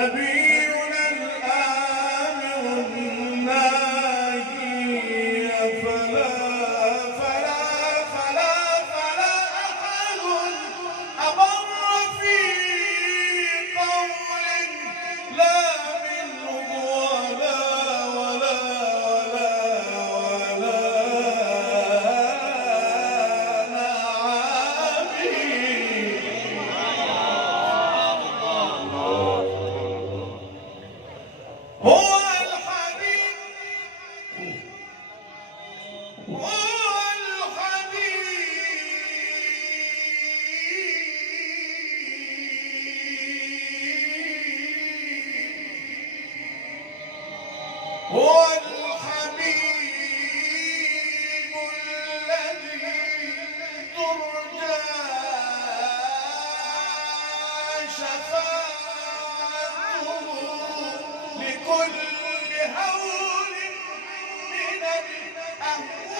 نبينا الآمر الناهي فلا أحد أبر في قول لا منه ولا هو الحبيب هو الحبيب الذي ترجى شفاعته لكل هول من الأهوال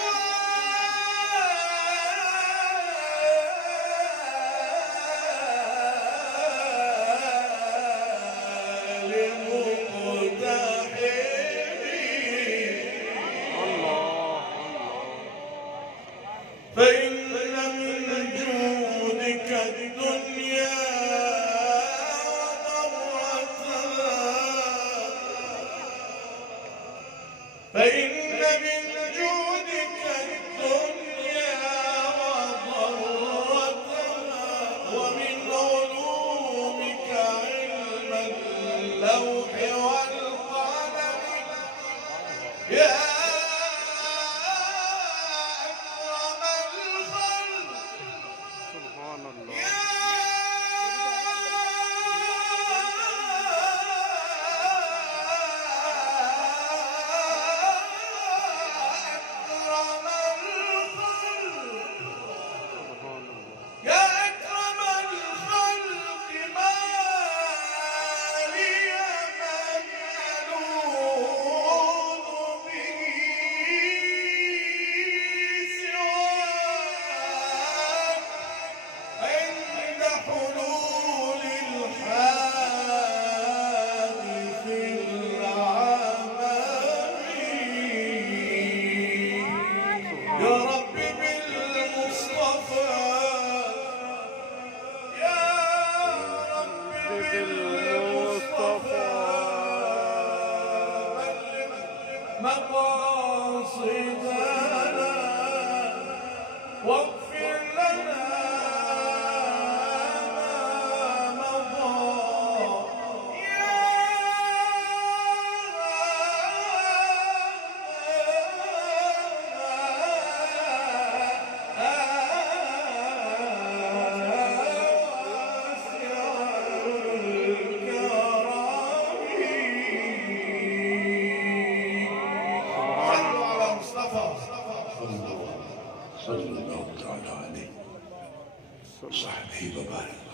فإن من جودك الدنيا وضرتها فإن من جودك الدنيا وضرتها ومن علومك علم اللوح والقلم يا مقاصدنا واغفر لنا ما مضى يا صلى الله تعالى عليه وصحبه وبارك.